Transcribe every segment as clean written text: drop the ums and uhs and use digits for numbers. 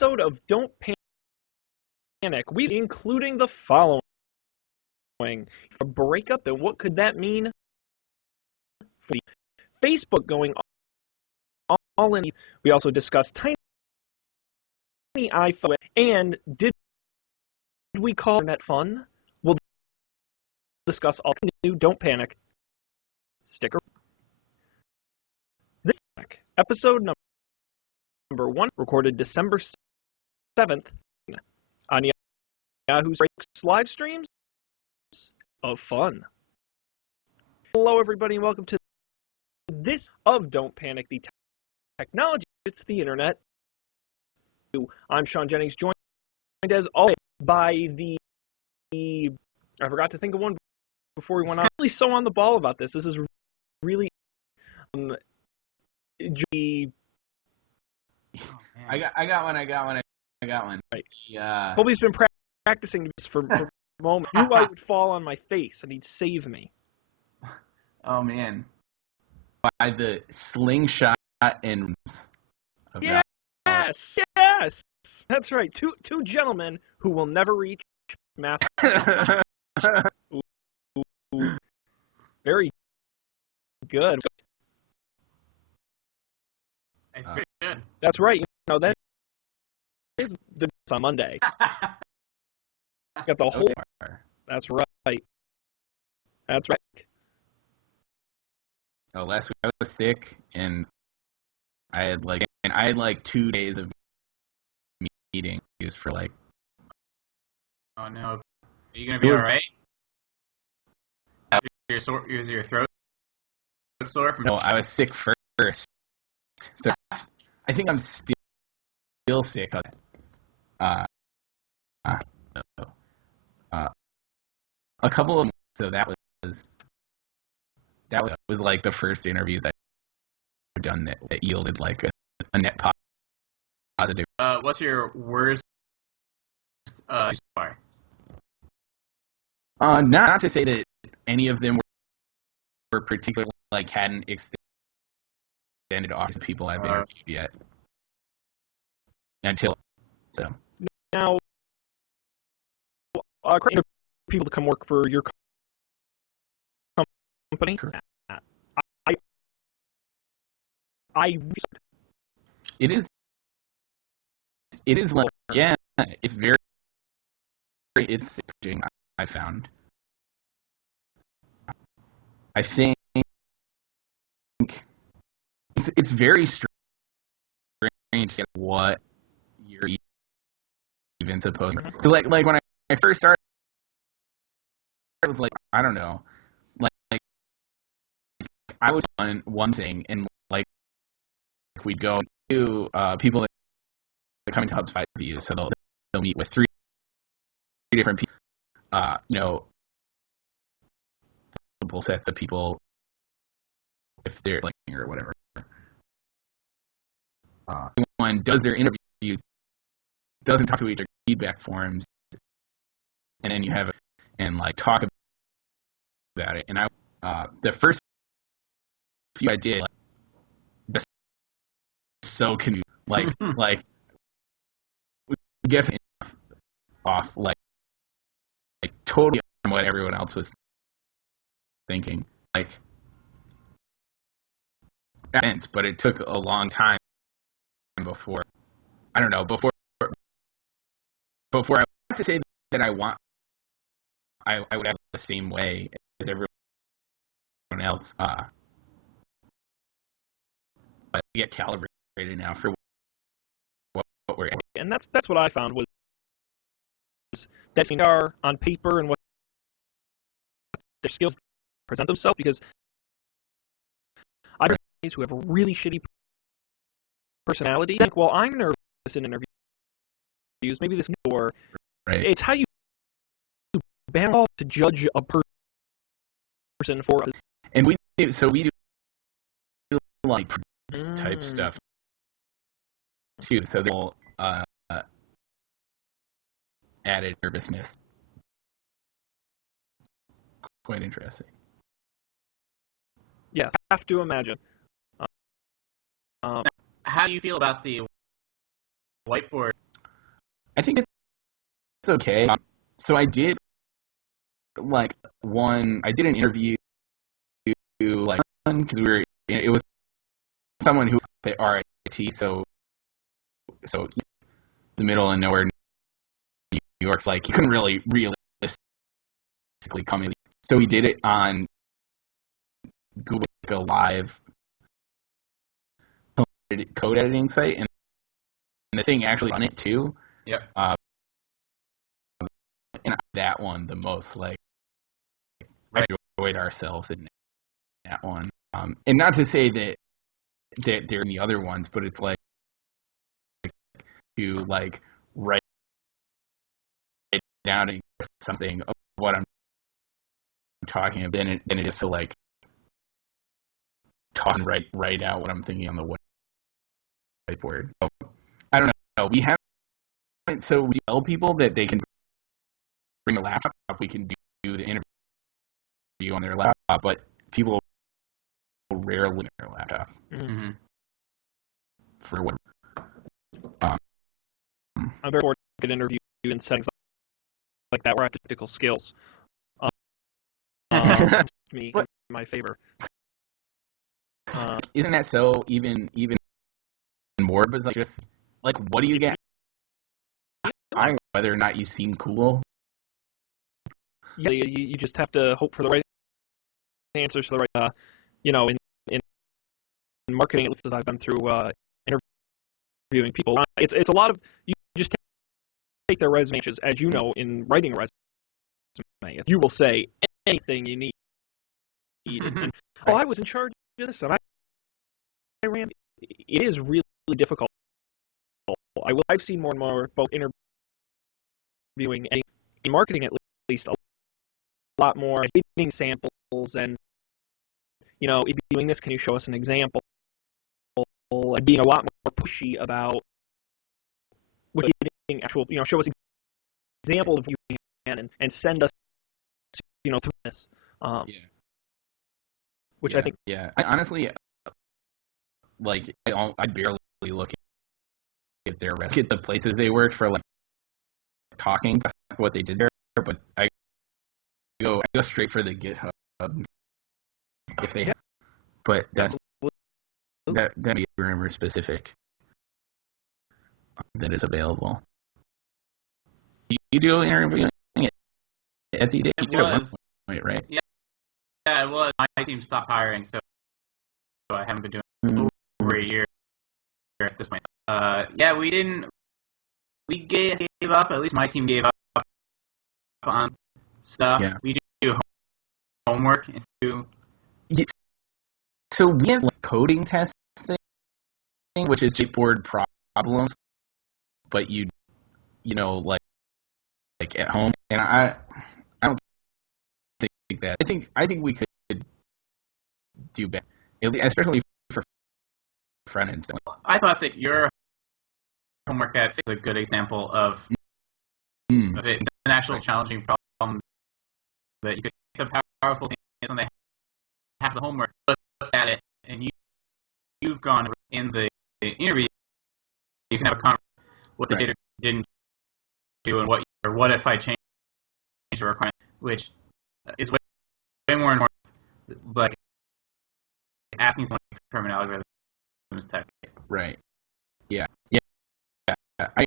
Episode of Don't Panic, we including the following: a breakup, and what could that mean? For the Facebook going all in. We also discussed tiny iPhone, and did we call internet fun? We'll discuss all new Don't Panic. Sticker. This episode number 1, recorded December 7th on Yahoo's Livestreams of fun. Hello, everybody, and welcome to this of Don't Panic, the technology. It's the internet. I'm Sean Jennings, joined as always by the. I forgot to think of one before we went on. I'm really so on the ball about this. This is really. I got one. Right. Yeah. Colby's been practicing this for a moment. I knew I would fall on my face and he'd save me. Oh man. By the slingshot and Yes. That's right. Two gentlemen who will never reach mass. Ooh. Very good. It's pretty good. That's right. That is the on Monday. Got the whole. That's right. That's right. Oh, last week I was sick and I had like 2 days of meetings for like. Oh no. Are you gonna be alright? Is your throat sore from? No, I was sick first. So I think I'm still sick. A couple of so that was like the first interviews I've done that yielded like a net positive. What's your worst so far? Not to say that any of them were particularly like hadn't extended off to people I've interviewed yet. Until so. Now, people to come work for your company. It is like, yeah, it's very interesting. I found. I think it's very strange what you're even supposed to. Cause like when I first started, I was like, I don't know, like I was on one thing, and like we'd go to people that come into HubSpot views, so they'll meet with three different people, multiple sets of people if they're like or whatever. One does their interviews, doesn't talk to each other, feedback forums, and then you have and like talk about it. And the first few I did, like, so can you like we get off like totally from what everyone else was thinking, like. But it took a long time before I want to say that I would have the same way as everyone else, but get calibrated now for what we're at. And that's what I found was that they are on paper and what their skills present themselves, because I have guys who have a really shitty personality. Like, well, I'm nervous in interviews. Maybe this or right. It's how you balance to judge a person for. And we do like type stuff too. So they'll added nervousness. Quite interesting. Yes, I have to imagine. How do you feel about the whiteboard I think it's okay. So I did I did an interview because it was someone who at RIT, so the middle and nowhere New York's he couldn't really realistically come in. So he did it on Google a live code editing site, and the thing actually run it too. Yep. And that one the most I enjoyed ourselves in that one. And not to say that they're in the other ones, but it's to write down something of what I'm talking about, then it is to talk and write out what I'm thinking on the whiteboard. So, I don't know. We haven't. So we tell people that they can bring a laptop. We can do the interview on their laptop, but people rarely bring their laptop for what. I'm very fortunate to interview in settings like that where I have technical skills. Me in my favor. Isn't that so even more bizarre? Just what do you get? I whether or not you seem cool. Yeah, you just have to hope for the right answers for the right. In marketing, at least as I've been through interviewing people, it's a lot of you just take their resumes, as you know, in writing a resume. You will say anything you need. And, I was in charge of this, and I ran. It is really difficult. I've seen more and more both interviewing and in marketing, at least, a lot more giving samples and if you're doing this, can you show us an example? And being a lot more pushy about giving actual, show us examples of you and send us, through this. Which I think. Yeah, I honestly, I barely look at their resume, at the places they worked for, talking about what they did there, but I go straight for the GitHub if they have. But that be rumor specific that is available. You do interviewing at the day? It was. Wait, right? Yeah, it was. My team stopped hiring, so I haven't been doing over a year at this point. We didn't. We gave up. At least my team gave up on stuff. Yeah. We do homework. So we have coding test thing, which is straightforward problems, but you at home, and I don't think that. I think we could do better, especially for front end stuff. I thought that your homework at is a good example of it, an actual challenging problem that you could take the powerful things when they have the homework, look at it, and you've gone in the interview. You can have a conversation what they did or didn't do, and what if I change the requirement, which is way more important. Like asking someone from an algorithm is tech. Right. Yeah. I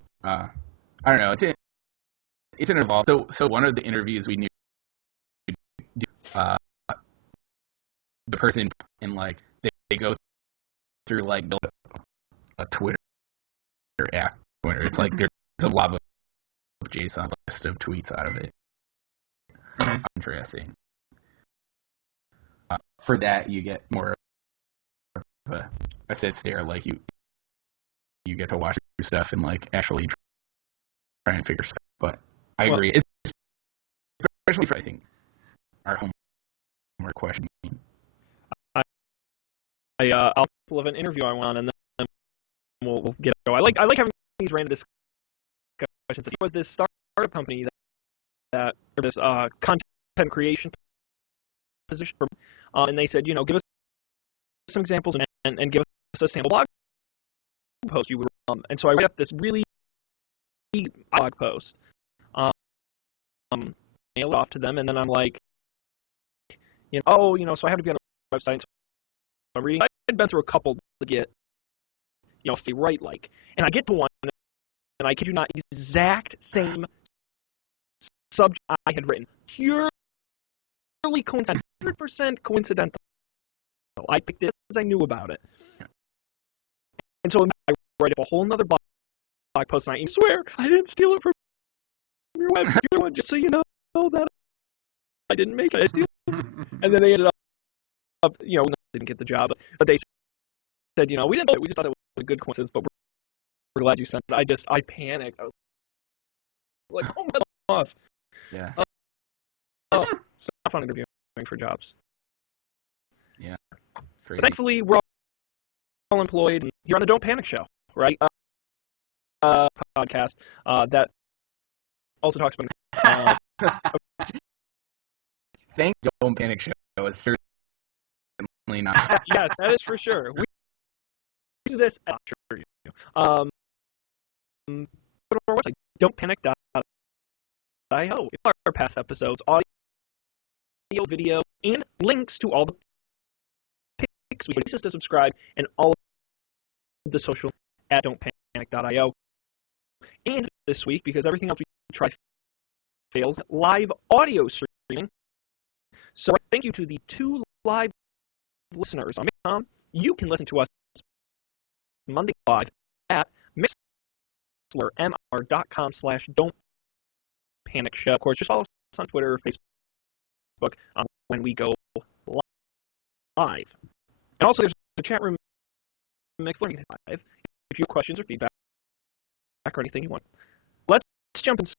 don't know. It's an evolve. So one of the interviews we knew, the person and they go through build a Twitter app. It's there's a lot of JSON list of tweets out of it. Interesting. For that, you get more of a sense there, you get to watch through stuff and actually try and figure stuff. But I agree, especially for I think our homework question. I'll pull of an interview I want, and then we'll get it. I like having these random discussions. It was this startup company that this content creation position, and they said, give us some examples and give us a sample blog post you would. And so I write up this really blog post. Mail it off to them, and then I'm like, so I have to be on the website. So I'm reading. I'd been through a couple to get, if they write like, and I get to one, and I kid you not, exact same subject I had written, purely coincidental, 100% coincidental. I picked it because I knew about it, and so I write up a whole nother blog post, and I swear I didn't steal it from your website, just so you know that I didn't make it. I steal it. And then they ended up, didn't get the job, but they said, we didn't. We just thought it was a good coincidence, but we're glad you sent it. I panicked. I was like, oh my off. Yeah. So not fun interviewing for jobs. Yeah. But thankfully, we're all employed here on the Don't Panic Show, right? Podcast that also talks about. Thank Don't Panic Show is certainly not. Yes, that is for sure. We do this. Go to our website, don'tpanic.io. Our past episodes, audio, video, and links to all the pics we put to subscribe, and all of the social at don'tpanic.io. And this week, because everything else we try fails, live audio streaming. So thank you to the 2 live listeners. You can listen to us Monday live at mixler.com/don'tpanicshow. Of course, just follow us on Twitter or Facebook when we go live. And also, there's a chat room Mixler Live if you have questions or feedback or anything you want. Let's jump into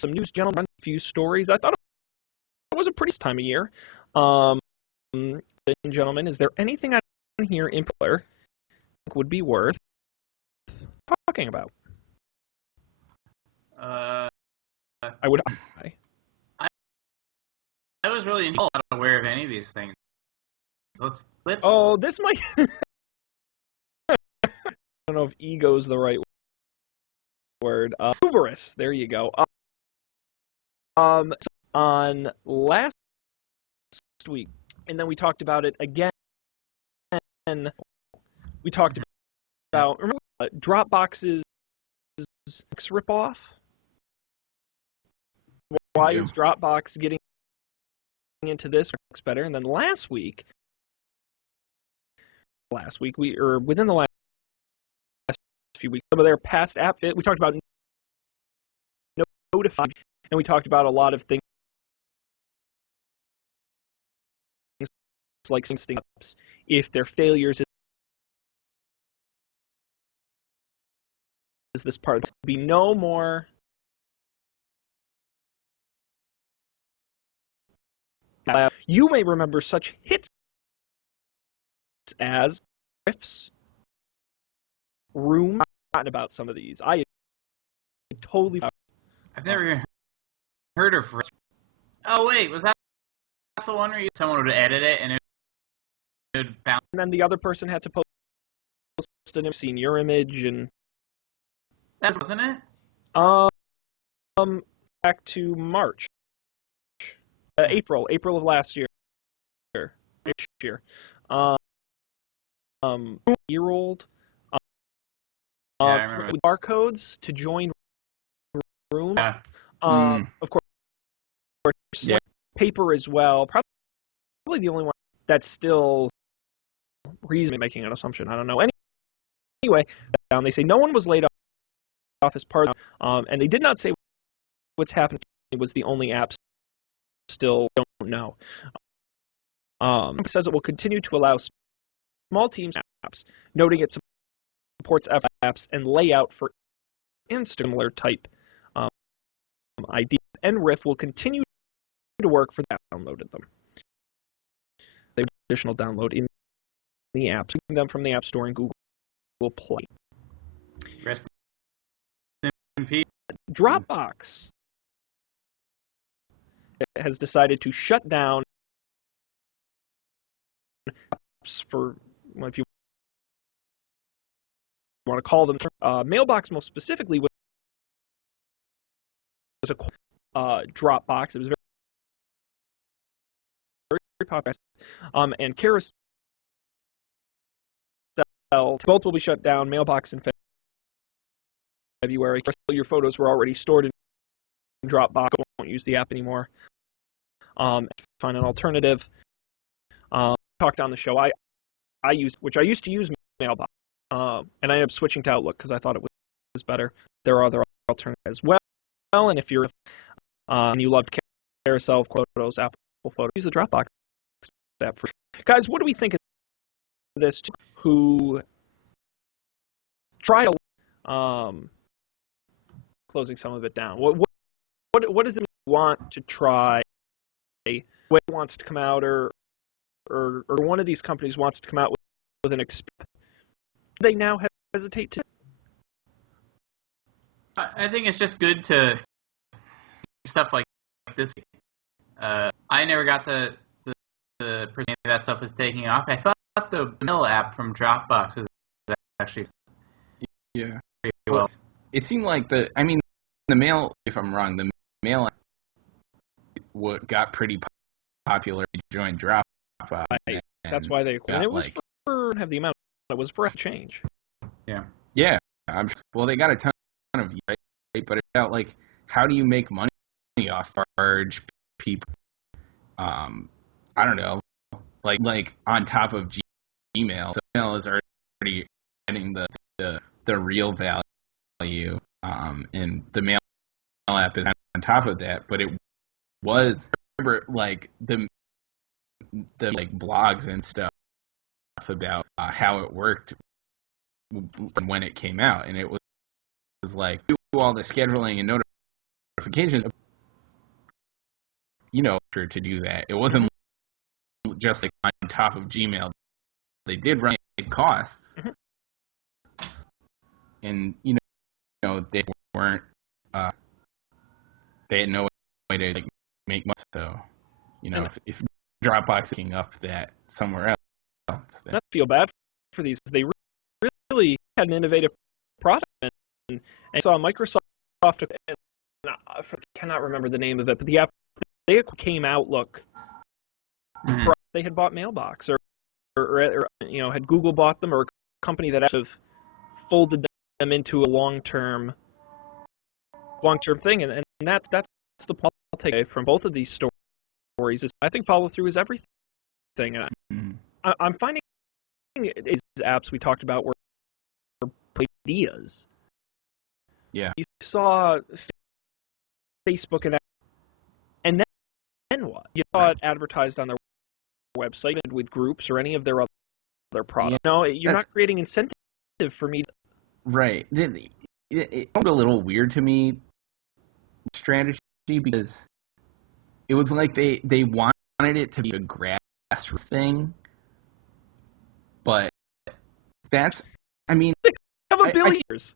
some news, gentlemen. Run a few stories. I thought it was a pretty time of year. Ladies and gentlemen, is there anything on here in particular would be worth talking about? I was really not aware of any of these things. Let's. Oh, this might. I don't know if ego is the right word. Hubris. There you go. On last week, and then we talked about it again. We talked about Dropbox's ripoff. Why is Dropbox getting into this better? And then last week within the last few weeks, some of their past app fit. We talked about Notify, and we talked about a lot of things like syncing apps. If their failures is this part, there will be no more you may remember such hits as Riffs, Room. I've forgotten about some of these. I've never even heard of. Oh wait, was that the one where someone would edit it and it would bounce? And then the other person had to post an image, seen your image, and that wasn't it. Back to March, April of last year. Year-old. With barcodes to join Room. Yeah. Of course, yeah. Paper as well. Probably the only one that's still reasonably making an assumption. I don't know. Anyway, they say no one was laid off as part of and they did not say what's happened. It was the only app still don't know. It says it will continue to allow small teams apps, noting it supports apps and layout for similar type ID. And Riff will continue to work for that. Downloaded them. They have additional download in the apps, taking them from the App Store and Google Play. Rest in peace. Dropbox has decided to shut down apps for, if you want to call them, Mailbox most specifically, a Dropbox. It was very, very popular. And Carousel, both will be shut down. Mailbox in February. Your photos were already stored in Dropbox. Won't use the app anymore. Find an alternative. Talked on the show. I used to use Mailbox, and I ended up switching to Outlook because I thought it was better. There are other alternatives as well. And if you're and you loved Carousel Photos, Apple Photos, use the Dropbox app. Guys, what do we think of this? Who tried closing some of it down? What does it mean you want to try? When it wants to come out, or one of these companies wants to come out with an experiment, they now hesitate to. I think it's just good to stuff like this. I never got the percentage that stuff was taking off. I thought the mail app from Dropbox was actually Yeah. pretty well. It seemed like the mail, if I'm wrong, the mail app got pretty popular. Joined Dropbox. That's why they acquired. And it was for have the amount. It was for a change. Yeah. Well, they got a ton of views, right? But it felt like, how do you make money off large people? I don't know. Like on top of Gmail, so Gmail is already getting the real value, and the mail app is on top of that. But it was, remember, like the like blogs and stuff about how it worked when it came out, and it was like, do all the scheduling and notifications, to do that. It wasn't just like on top of Gmail. They did run costs, and they weren't. They had no way to make money. So, if Dropbox is picking up that somewhere else, I feel bad for these. They really had an innovative product, and I saw Microsoft. And I cannot remember the name of it, but the app they came Outlook. They had bought Mailbox, or had Google bought them, or a company that actually folded them into a long-term thing, and that's the point I'll take away from both of these stories. Is I think follow through is everything, and I'm finding these apps we talked about were ideas. Yeah, you saw Facebook and then what? You saw it advertised on their website with groups or any of their other products. No, you're not creating incentive for me. Right. It felt a little weird to me, strategy, because it was like they wanted it to be a grassroots thing, but that's, they have a billion years.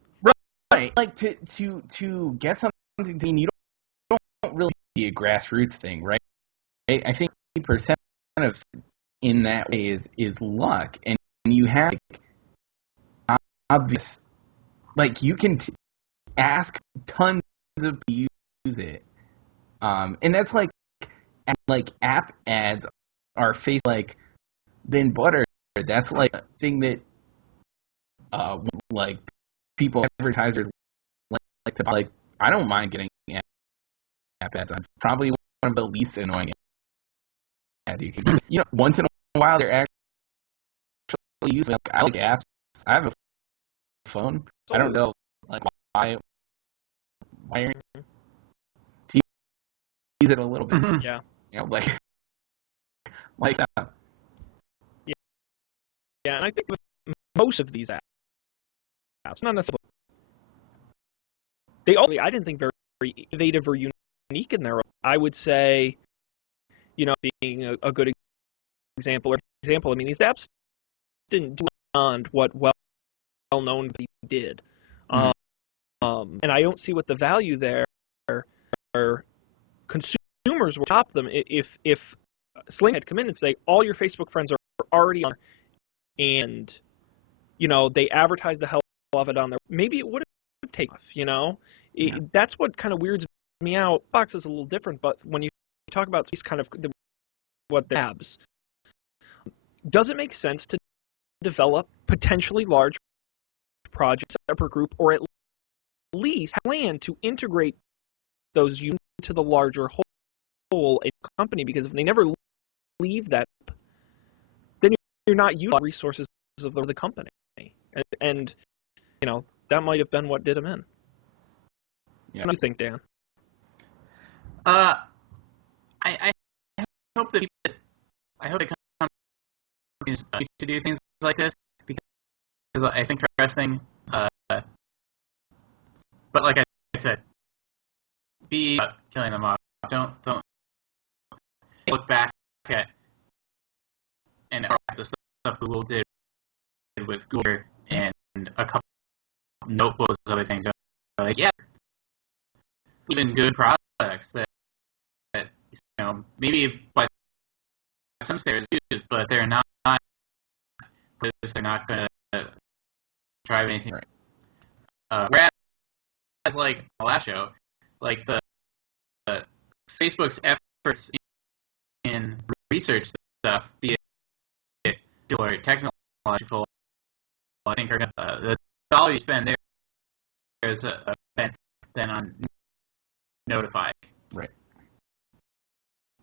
Right. Like to get something, you don't really be a grassroots thing, right? I think 80% of in that way is luck, and you have obvious, like you can ask tons of people to use it, and that's like app ads are faced like bread and butter. That's like a thing that like people, advertisers like to buy. Like, I don't mind getting app ads on. Probably one of the least annoying ads you can. Once in a while they're actually using. Like, I like apps. I have a phone. I don't know why tease it a little bit. Yeah. Like that. Yeah, and I think with most of these apps, not necessarily, I didn't think very innovative or unique in their own. I would say, being a good example. I mean, these apps didn't do beyond what well-known people did. And I don't see what the value there are. Consumers will top them if Sling had come in and say, all your Facebook friends are already on, and they advertise the hell of it on there. Maybe it would have taken off. That's what kind of weirds me out. Box is a little different, but when you talk about these kind of what they have, does it make sense to develop potentially large projects separate group, or at least plan to integrate those units into the larger whole a company? Because if they never leave that, then you're not using resources of the company, and that might have been what did them in. Yeah. What do you think, Dan? I hope that companies to do things like this because I think interesting. But like I said, be killing them off. Don't look back at the stuff Google did with Google and a couple notebooks, other things. Like, yeah, even good products that maybe by some standards used, but they're not because they're not going to drive anything. Right. Whereas, like the last show, like the Facebook's efforts in research stuff, be it or technological, I think are the dollar you spend there is a spent then on notify. Right.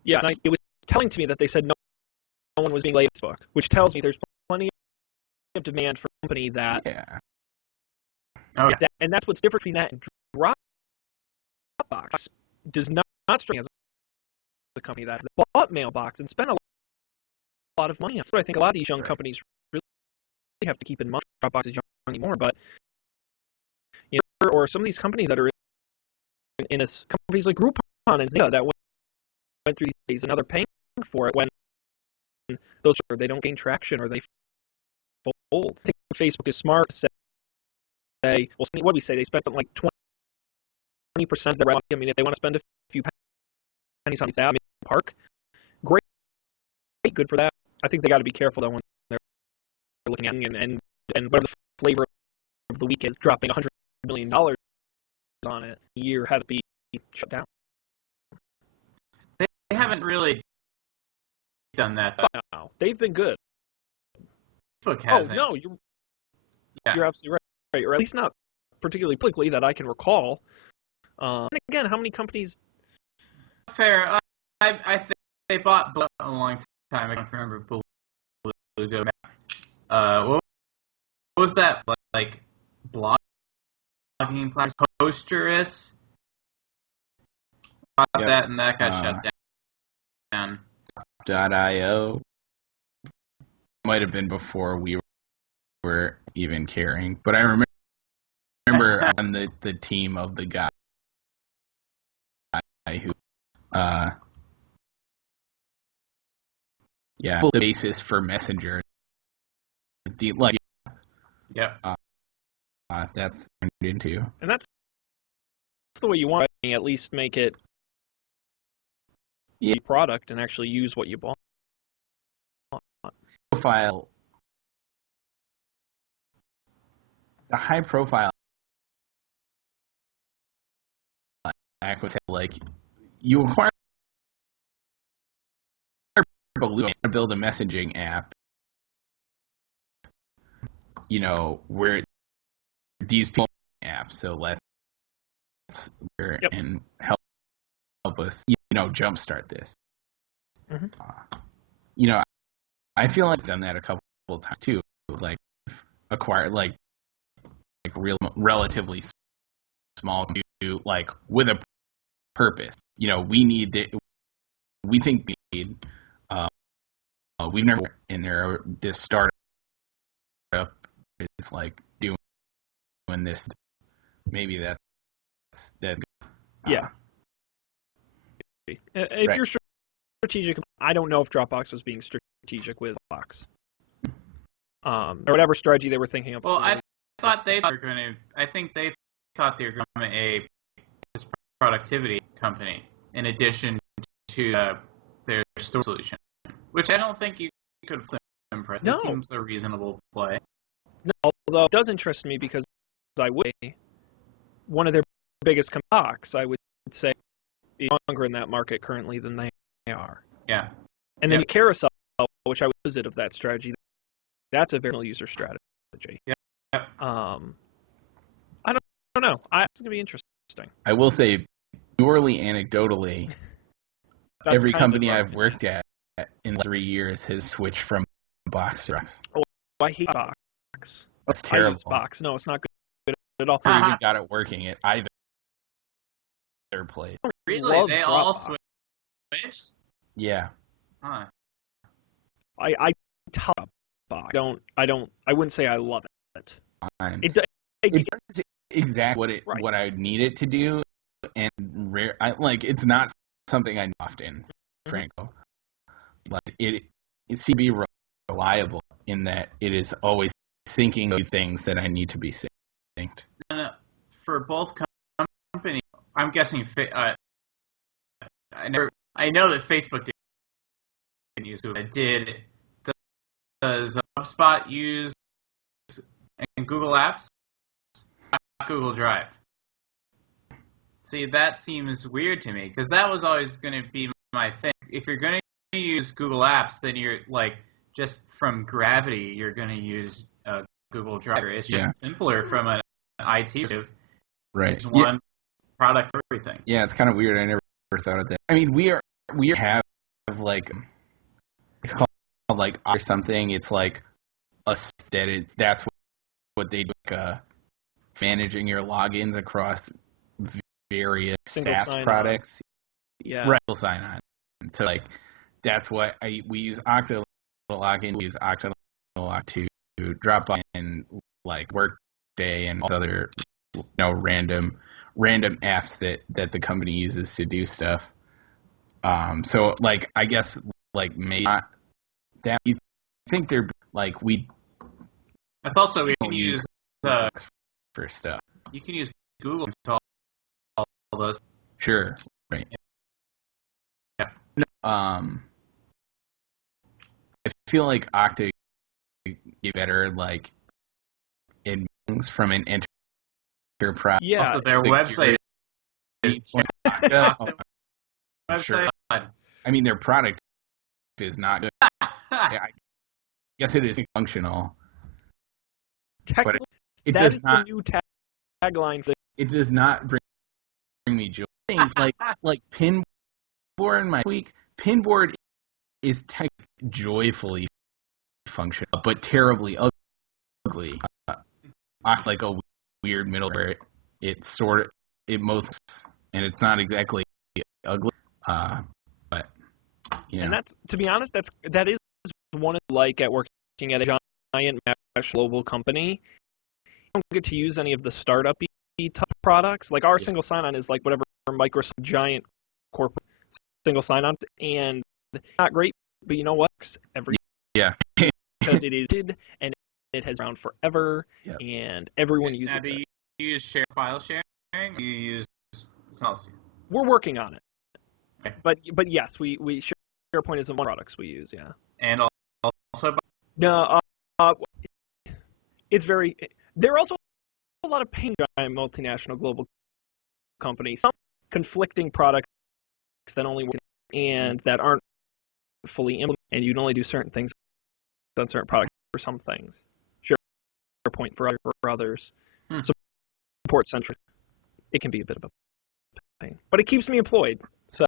Yeah, and it was telling to me that they said no one was being laid at Facebook, which tells me there's plenty of demand for a company that. Yeah. Oh, yeah. And that's what's different between that and Dropbox. Does not strike me as a company that bought Mailbox and spent a lot of money on it. I think a lot of these young companies really have to keep in mind. Dropbox is young anymore, but or some of these companies that are in companies like Groupon and Zynga that went through these and now they're paying for it when those they don't gain traction or they fold. I think Facebook is smart to say, well, what do we say? They spent something like 20% of their revenue. I mean, if they want to spend a few pennies on the park, great, good for that. I think they got to be careful though when they're looking at it and whatever the flavor of the week is, dropping $100 million on it a year, have it be shut down. They haven't really done that. No, they've been good. Facebook hasn't. Oh no, you're absolutely right, or at least not particularly publicly that I can recall. And again, how many companies? Fair. I think they bought a long time. I don't remember Beluga. What was that like? Blogging platform, Posterous. Yep. That and that got shut down. .io might have been before we were even caring, but I remember on the team of the guy who the basis for Messenger, that's turned into, and that's the way you want to at least make it a product and actually use what you bought. Profile, the high profile acquisition, like you acquire Beluga to build a messaging app, where these people apps, so let's and help us, jumpstart this. Mm-hmm. I feel like I've done that a couple of times too, like acquire like relatively small, like with a purpose. We think we need. We've never in there. This startup is like doing this. Maybe that's that. Yeah. If you're strategic, I don't know if Dropbox was being strategic with Box. Or whatever strategy they were thinking of. Well, I thought they were going to. I think they thought they were going to be a productivity company in addition to their store solution, which I don't think you could flip them for. That seems a reasonable play. No, although it does interest me because one of their biggest Box, I would say is stronger in that market currently than they are. Yeah. And then carousel, which I was opposite of that strategy, that's a very user strategy. Yeah. I don't know. It's gonna be interesting. I will say, purely anecdotally, every company I've worked at in 3 years has switched from box to box. Oh, I hate box. That's terrible. I use box. No, it's not good at all. Never even got it working at either place. Really? They all switched? Yeah. Huh. I top box. I wouldn't say I love it. Fine. It does exactly what I need it to do, and it's not something I do often, frankly. But it seems to be reliable in that it is always syncing new things that I need to be synced. For both companies, I'm guessing. I know that Facebook didn't use Google. Does HubSpot use and Google Apps? Not Google Drive. See, that seems weird to me because that was always going to be my thing. If you're going to use Google Apps, then you're just from gravity, you're going to use Google Drive. It's just simpler from an IT perspective. Right. It's one product for everything. Yeah, it's kind of weird. I never thought of that. I mean, we have it's called or something. It's like that's what they do, managing your logins across various SaaS products. Yeah. Right. Sign on. So that's what we use Okta login. We use Okta log to Dropbox and Workday and all other random apps that the company uses to do stuff. So I guess maybe not that you think they're we. That's also we can use for stuff. You can use Google to all those. Sure. Right. Yeah. I feel like Okta get better in things from an enterprise. Yeah. Also, their website is Okta. Website. Sure. I mean, their product is not good. I guess it is functional. But it does not. The new tagline. It does not bring me joy. Things like Pinboard my week. Pinboard is joyfully functional, but terribly ugly. Like a weird middle where it most, and it's not exactly ugly. But and that's, to be honest, that is one at working at a giant global company. You don't get to use any of the startup-y type products. Our single sign-on is whatever Microsoft giant corporate single sign-on, and not great, but you know what? Because it is and it has been around forever, and everyone uses it. Do you use file sharing? Or do you use something else? We're working on it. Okay. But yes, we SharePoint is one of the products we use, yeah. And also no, it's very. There are also a lot of pain giant multinational global companies, some conflicting products that only work and that aren't fully implemented, and you can only do certain things on certain products for some things. SharePoint for others. Support centric. It can be a bit of a pain, but it keeps me employed. So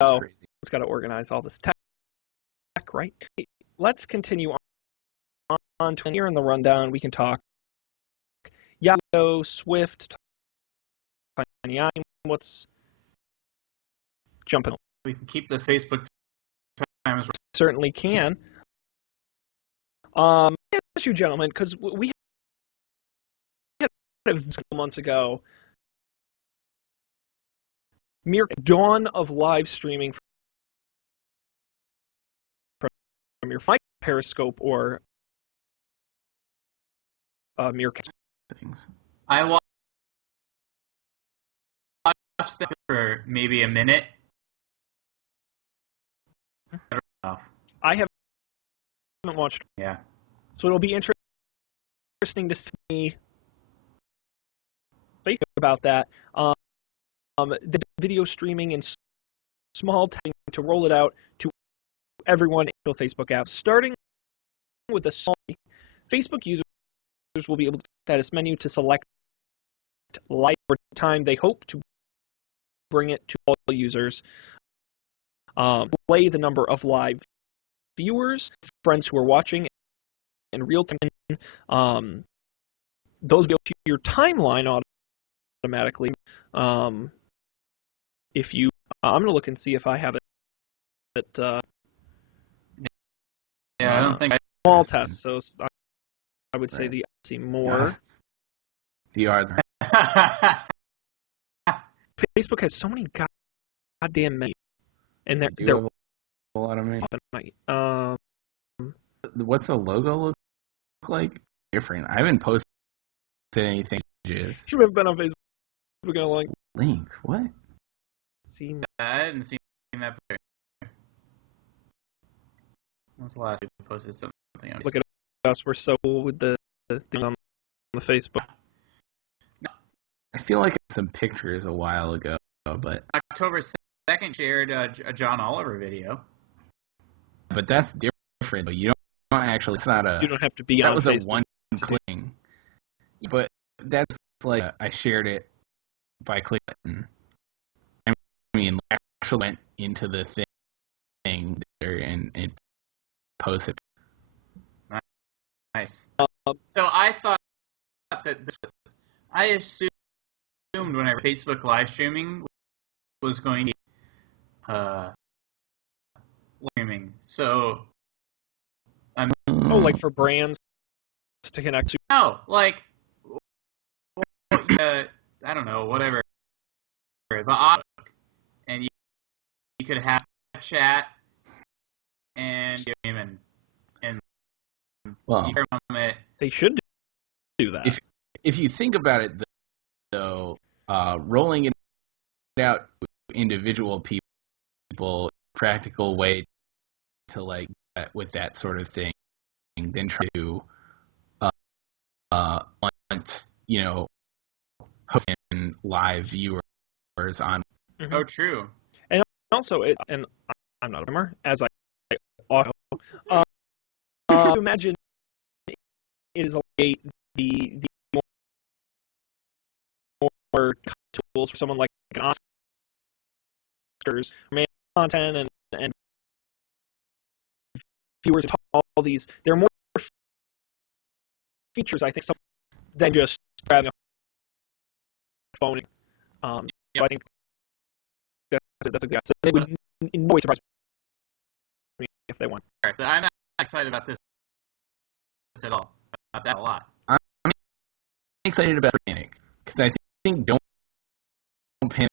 it's got to organize all this tech, right? Let's continue on to here in the rundown. We can talk Yahoo, Swift, TinyI. What's jumping? We can keep the Facebook time as well. Certainly can. Ask you gentlemen, because we had a couple months ago, mere dawn of live streaming from your Periscope or Meerkat things. I watched that for maybe a minute. I haven't watched. Yeah. So it'll be interesting to see think about that. the video streaming and small testing to roll it out to everyone in the Facebook app, starting with a small. Facebook users will be able to status menu to select live over time. They hope to bring it to all users. Display the number of live viewers, friends who are watching in real time. Those go to your timeline automatically. If you, I'm gonna look and see if I have it. Yeah, I don't think small test. So I would say the see more. The Facebook has so many goddamn menus, and they're a lot of me. What's the logo look like? Different. I haven't posted anything. Just you haven't been on Facebook in a long. Link. What? See, I didn't see that picture. When was the last time we posted something? Look at us. We're so cool with the thing on the Facebook. I feel like I had some pictures a while ago, but October 2nd shared a John Oliver video. But that's different. You don't actually. It's not a. You don't have to be that on was Facebook. a one clicking. But that's like I shared it by clicking. I mean, actually went into the thing there and it posted. Nice. So I thought that I assumed whenever Facebook live streaming was going to streaming. So like for brands to connect to. no, like I don't know, whatever. The audio, and you could have chat and Well, you hear from it. They should do that. If you think about it, though, rolling it out to individual people, practical way to like with that sort of thing, then try to hosting live viewers on. Mm-hmm. Oh, true. And also, and I'm not a gamer, as I auto. Imagine it is the more tools for someone like an Oscars, content and viewers of all these. There are more features, I think, than just grabbing a phone. So I think that's a good. So they would in no way surprise me if they won. I'm not excited about this at all. About that a lot. I'm excited about Panic because I think don't panic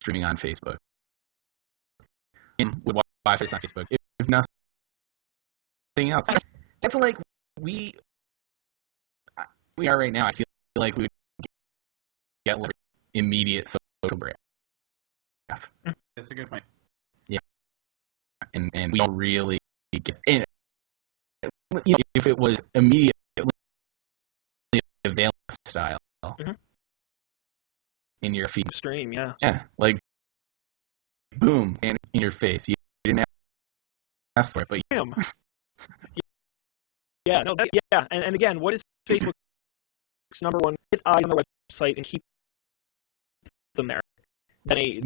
streaming on Facebook. Would watch this on Facebook if nothing else. That's like we are right now. I feel like we would get immediate social graph. That's a good point. Yeah, and we don't really get. And, if it was immediately available style in your feed stream, yeah, like boom, and in your face. You didn't ask for it, but and again, what is Facebook's number one? Hit eyes on their website and keep them there. Than a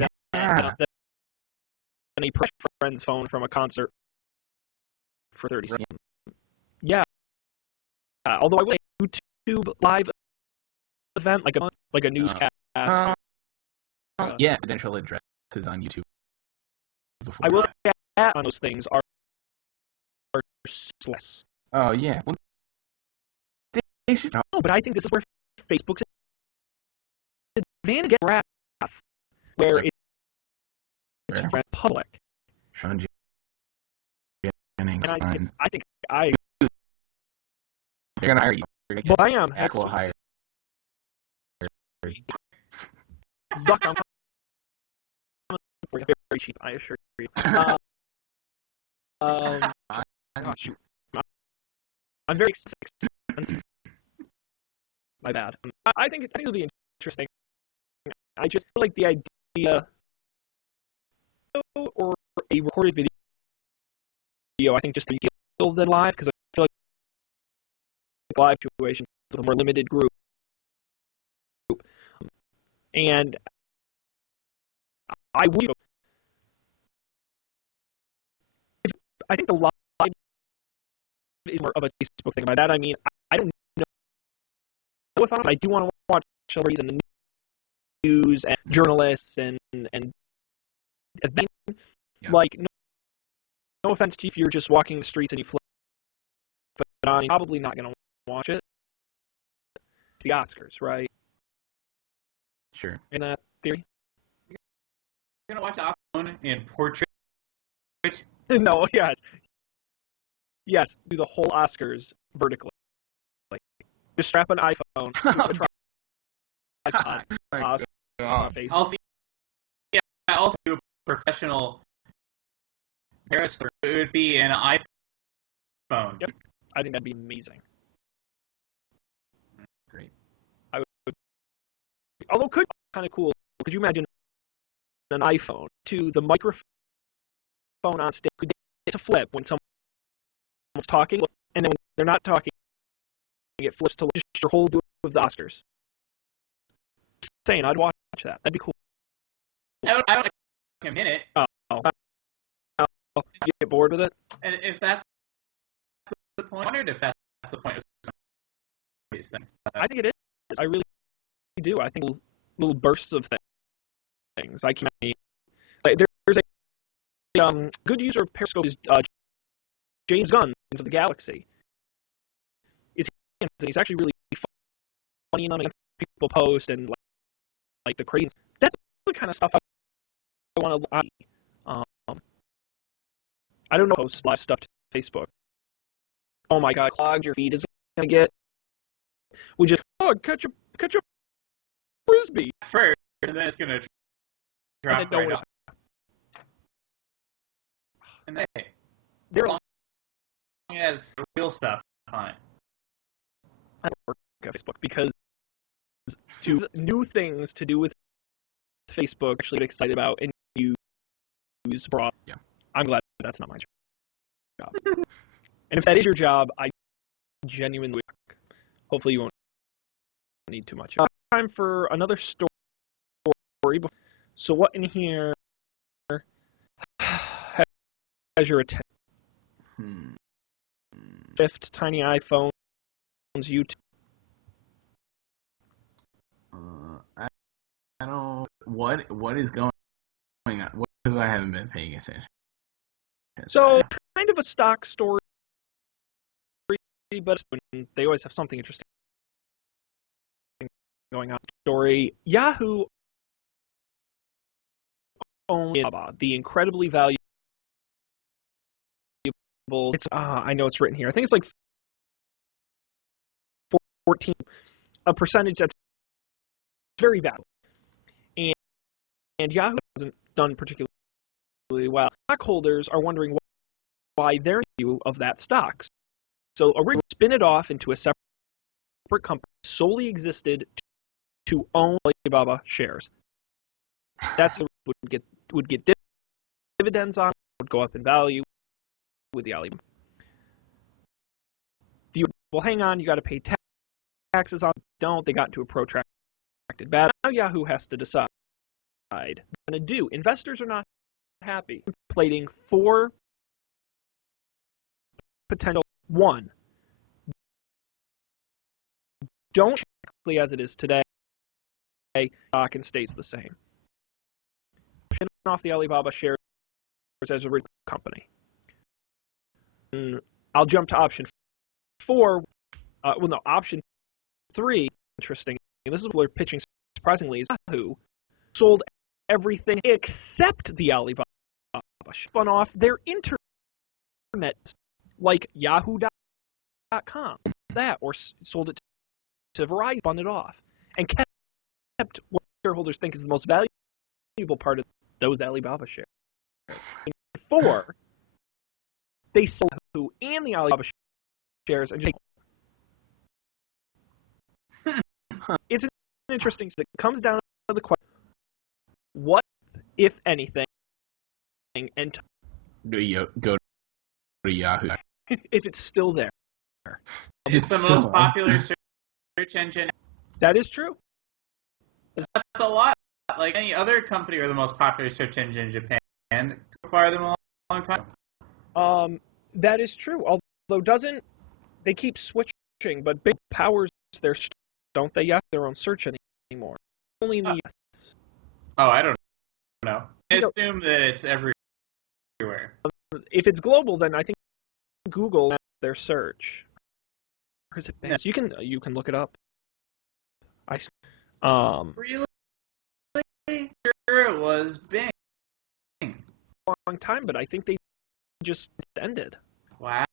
friend's phone from a concert for 30 seconds. Yeah. Although I would say YouTube live event like a newscast. Yeah, potential addresses on YouTube. I will say that on those things are less. Oh yeah. Well, they should know. But I think this is where Facebook's advantage graph, where it's public. Sean Jennings. And I think they're gonna hire you. Well, I am. Heck will hire. Zuck, I'm very cheap, I assure you. I'm very expensive. My bad. I think it'll be interesting. I just feel like the idea or a recorded video, I think just to kill than live, because I feel like live situations with a more limited group. And I would, I think the live is more of a Facebook thing. By that I mean I don't know if I do want to watch celebrities and the news and journalists and events. Yeah. Like no offense to you if you're just walking the streets and you flip it on, you're probably not going to watch it. It's the Oscars, right? Sure. In that theory. You're gonna watch the Oscar in portrait. No, yes, do the whole Oscars vertically. Like, just strap an iPhone to a tripod. Oscars on face. Also, yeah, I also do a professional Periscope. It would be an iPhone. Yep. I think that'd be amazing. Great. Although could be kind of cool. Could you imagine an iPhone to the microphone on stage? Could get to flip when someone's talking, and then when they're not talking, it flips to just your whole view of the Oscars. Just saying, I'd watch that. That'd be cool. I would like a minute. You get bored with it? And if that's the point, I wondered if that's the point of some of these things. I think it is. I really do. I think little bursts of things. I can like there's a good user of Periscope is James Gunn of the Galaxy. He's actually really funny on people post and like the crazy. That's the kind of stuff I want to watch. I don't know post live stuff to Facebook. Oh my God, clogged your feed is gonna get. We just catch a frisbee First, and then it's gonna drop right off. And then, as long as real stuff on it. I don't work at Facebook because new things to do with Facebook actually get excited about and use broad. Yeah. I'm glad that's not my job. And if that is your job, I genuinely hopefully you won't need too much. Time for another story. So what in here has your attention? Fifth tiny iPhones, YouTube. I don't. What is going on? What do I haven't been paying attention? So kind of a stock story, but they always have something interesting going on. Story: Yahoo owns the incredibly valuable. It's I know it's written here. I think it's like 14, a percentage that's very valuable, and Yahoo hasn't done particularly well. Stockholders are wondering why their view of that stock. So originally spin it off into a separate company solely existed to own Alibaba shares. That's would get dividends on, would go up in value with the Alibaba. Well, hang on, you got to pay taxes on. Don't they got into a protracted battle? Now Yahoo has to decide what they're going to do. Investors are not happy. Plating 4 potential. 1, don't exactly as it is today. Stock and stays the same. Spin off the Alibaba shares as a real company. And I'll jump to option 4. Option 3. Interesting. And this is what they're pitching surprisingly. Is Yahoo sold everything except the Alibaba. Spun off their internet, like Yahoo.com, that, or sold it to Verizon, spun it off, and kept what shareholders think is the most valuable part of those Alibaba shares. 4, they sell Yahoo and the Alibaba shares and just it's an interesting. It comes down to the question: what, if anything, and Go to Yahoo. if it's still there. It's the most popular search engine. That is true. That's a lot. Like any other company or the most popular search engine in Japan, it acquired them a long time. That is true. Although they keep switching, but big powers don't they have their own search anymore? Only in the US. Oh, I don't know. I assume that it's everywhere. If it's global, then I think Google has their search. Or is it Bing? You can look it up. Really? Sure, it was Bing. Long time, but I think they just ended. Wow.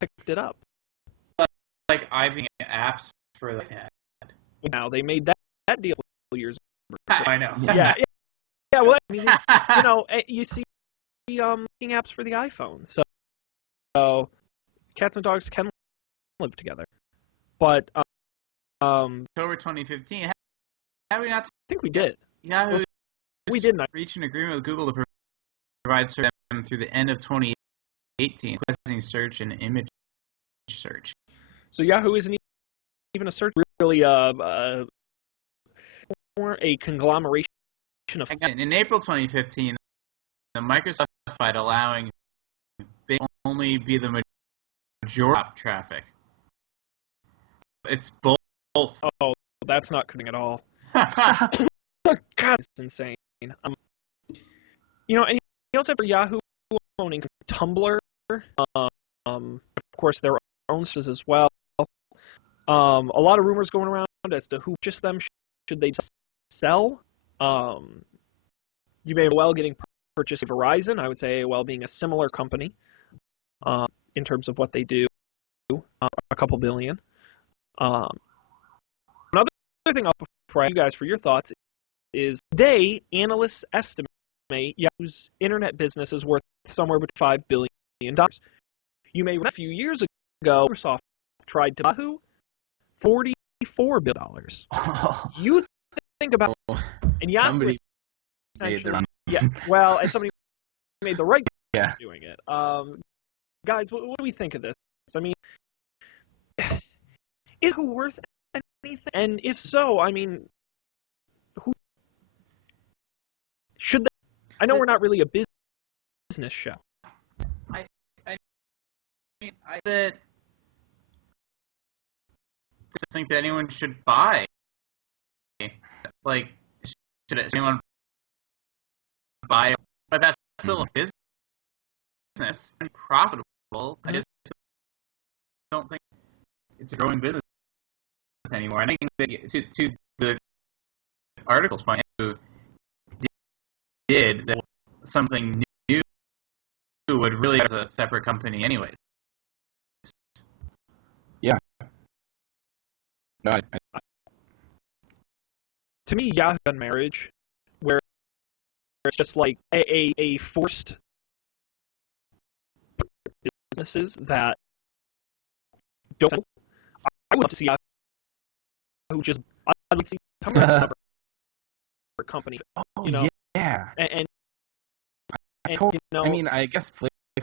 Picked it up. Like IBM apps for that. Now they made that deal years ago. I know. Yeah. Well, I mean, you see looking apps for the iPhone. So cats and dogs can live together. But October 2015. Have we not? I think we did. Yahoo. We did not reach an agreement with Google to provide search through the end of 2018, including search and image search. So Yahoo isn't even a search, really more a conglomeration of. In April 2015, the Microsoft notified allowing Bing only be the majority of traffic. It's both. Oh, that's not cutting at all. God, it's insane. And you also have Yahoo owning Tumblr. Of course, their own services as well. A lot of rumors going around as to who purchased them. Should they sell? You may well getting purchased by Verizon. I would say AOL being a similar company in terms of what they do, a couple billion. Another thing I'll provide you guys for your thoughts is today analysts estimate Yahoo's internet business is worth somewhere between $5 billion. You may remember a few years ago, Microsoft tried to buy Yahoo $44 billion. You think about and Yahoo somebody essentially, made their own. and somebody made the right doing it. Guys, what do we think of this? I mean, is Yahoo worth anything? And if so, I mean, who should they? I know we're not really a business show. I think that anyone should buy. Like, should anyone buy? But that's still a business and profitable. I just don't think it's a growing business anymore. I think that to the article's point, did that something new would really as a separate company anyways. Yeah. No, To me, Yahoo and marriage, where it's just like a forced businesses that don't. I would love to see Yahoo just. I'd like to see Tumblr as a separate company. Oh, you know, yeah. And I mean, I guess Flickr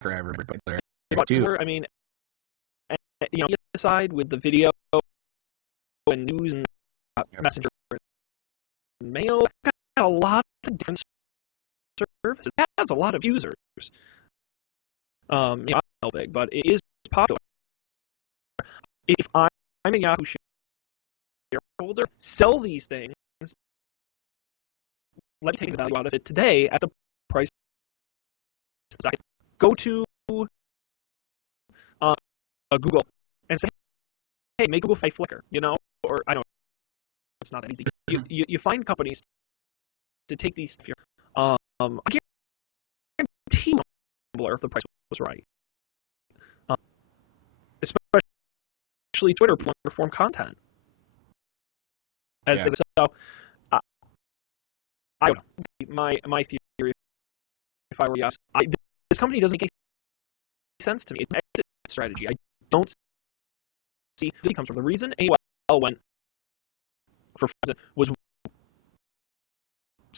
forever, but there too. Twitter, I mean, and, the side with the video and news and messenger and mail, it's got a lot of different services. It has a lot of users. Not big, but it is popular. If I'm a Yahoo shareholder, sell these things. Let me take the value out of it today at the price. Go to Google and say, "Hey, make Google fight Flickr," or I don't. It's not that easy. You find companies to take these. I guarantee Tumblr if the price was right. Especially Twitter for longer form content. So, I don't know. My theory, if I were Yahoo, this company doesn't make any sense to me. It's an exit strategy. I don't see it comes from the reason AOL went for was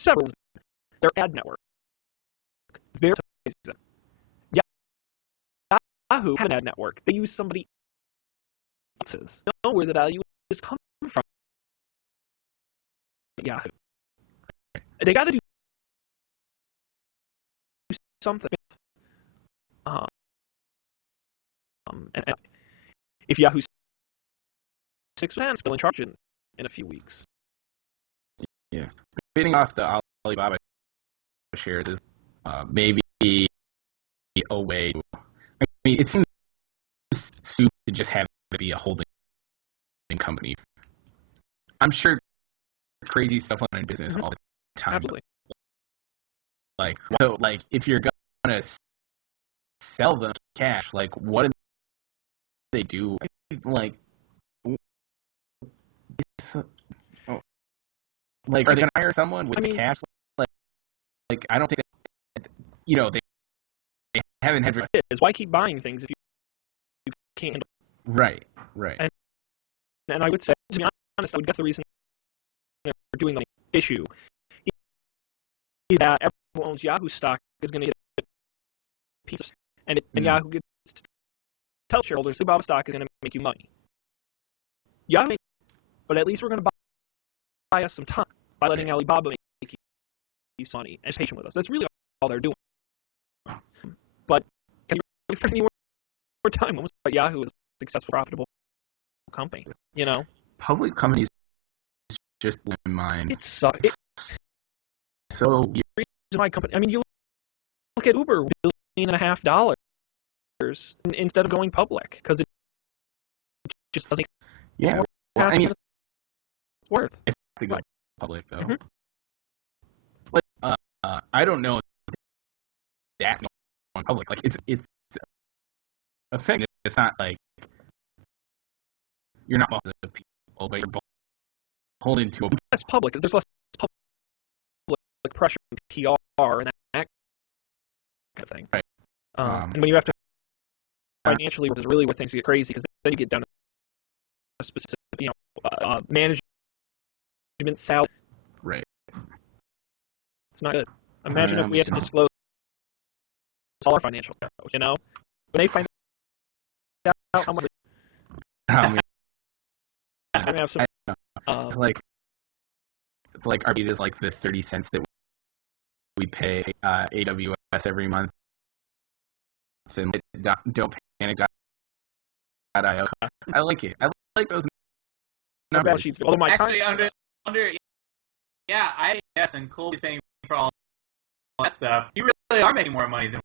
several. Their ad network. Very Yahoo had an ad network. They use somebody else's. They know where the value is coming from. Yahoo. They got to do something. And if Yahoo 610 is still in charge in a few weeks. Yeah. Bidding off the Alibaba shares is maybe a way. I mean, it seems stupid to just have it be a holding company. I'm sure crazy stuff in business all the time. Absolutely. Like, so, like, if you're gonna sell them cash, like, what do they do? Like, are they gonna hire someone with cash? Like, I don't think that, they haven't had. Is why keep buying things if you can't handle? Right. And I would say, to be honest, I would guess the reason they're doing the issue is that everyone who owns Yahoo stock is going to get a piece of, and Yahoo gets to tell shareholders Alibaba stock is going to make you money. Yahoo, but at least we're going to buy us some time by letting Alibaba make you some money and patient with us. That's really all they're doing. But can you wait for any more time? Almost like Yahoo is a successful, profitable company. Public companies just blow my mind. It's so. My company. I mean, you look at Uber, $1.5 billion instead of going public because it just doesn't. Yeah, well, I mean, it's worth. It's to go public though. Mm-hmm. But I don't know that going public. Like it's a thing. It's not like you're not boss of people, but you're holding to a. It's public. There's less public pressure and PR and that kind of thing. Right. And when you have to financially, which is really where things get crazy, because then you get down to a specific, management salary. Right. It's not good. Imagine if we had to disclose all our financial, when they find out how much. I have some. It's like our is like the 30 cents that we pay AWS every month, and don't panic.io. I like it. I like those numbers. Although my actually under IAS and Colby's paying for all that stuff. You really are making more money than